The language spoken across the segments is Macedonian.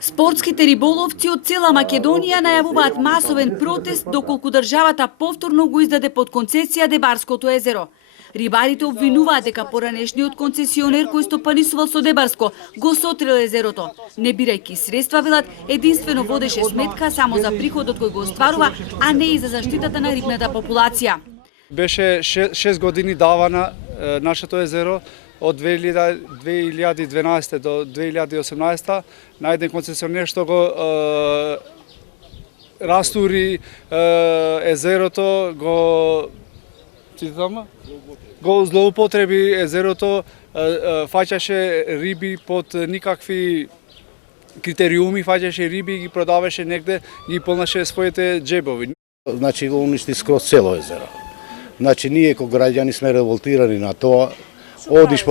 Спортските риболовци од цела Македонија најавуваат масовен протест доколку државата повторно го издаде под концесија Дебарското езеро. Рибарите обвинуваат дека поранешниот концесионер кој стопанисувал со Дебарско го сотрил езерото. Не бирајќи средства, велат, единствено водеше сметка само за приходот кој го остварува, а не и за заштитата на рибната популација. Беше 6 години давана нашето езеро од 2012 до 2018 на еден концесионер што го растури езерото, го злоупотреби езерото, фаќаше риби под никакви критериуми, фаќаше риби и ги продаваше негде, ги полнаше своите джебови. Значи го уништи скроз цело езеро. Значи ние како граѓани сме револтирани на тоа. Одиш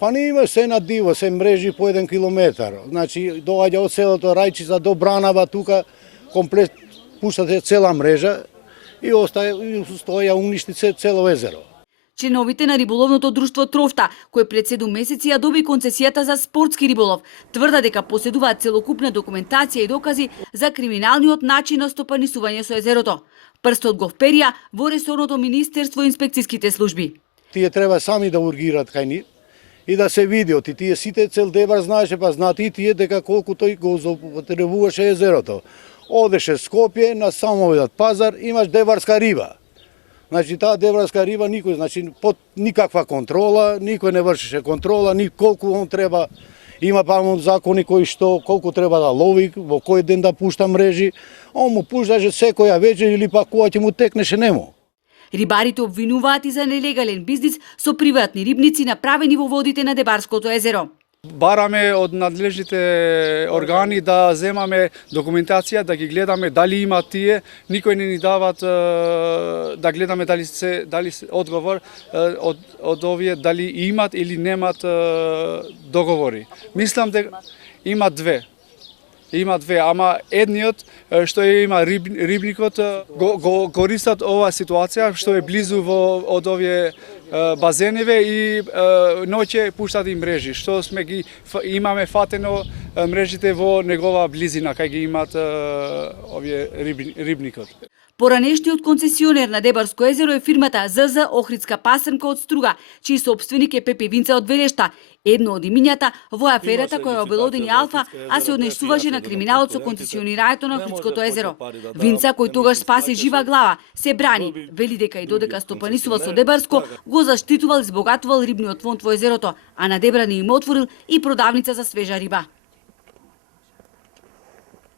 па не има се на диво, се мрежи по 1 километар. Значи доаѓа од селото Рајчица до Бранава, тука комплет пуштате цела мрежа и стоја уништи цело езеро. Членовите на риболовното друштво Трофта, кој пред 7 месеци ја доби концесијата за спортски риболов, тврда дека поседуваат целокупна документација и докази за криминалниот начин на стопанисување со езерото. Прстот го вперија во ресорното министерство и инспекцијските служби. Тие треба сами да ургират кај нив и да се видиот. И тие сите цел Дебар знаеше, па знаат и тие дека колку тој го злоупотребуваше езерото. Одеше Скопје на самовиот пазар, имаш дебарска риба. Значи таа дебарска риба никој, значи под никаква контрола, никој не вршеше контрола, ни колку он треба. Има памон закони кои што колку треба да лови, во кој ден да пушта мрежи. Он му пушташе секоја вечер или пак кога ќе му текнеше нему. Рибарите обвинуваат и за нелегален бизнис со приватни рибници направени во водите на Дебарското езеро. Бараме од надлежните органи да земаме документација, да ги гледаме дали имат тие, никој не ни дават да гледаме дали одговор од овие дали имат или немат договори. Мислам дека има две. Има две, ама едниот што има рибникот го користат оваа ситуација што е близу од овие базеневе и ноќе пуштат и мрежи, што имаме фатено мрежите во негова близина, кај ги имат овие рибникот. Поранешниот концесионер на Дебарско езеро е фирмата ЗЗ Охридска пасрмка од Струга, чиј собственик е Пепе Винца од Велешта, едно од имињата во аферата која обелодени Алфа, а се однесуваше на криминалот со концесионирањето на Охридското езеро. Винца, кој тогаш спаси жива глава, се брани, вели дека и додека стопанисувал со Дебарско, го заштитувал и збогатувал рибниот фонд во езерото, а на Дебра не им отворил и продавница за свежа риба.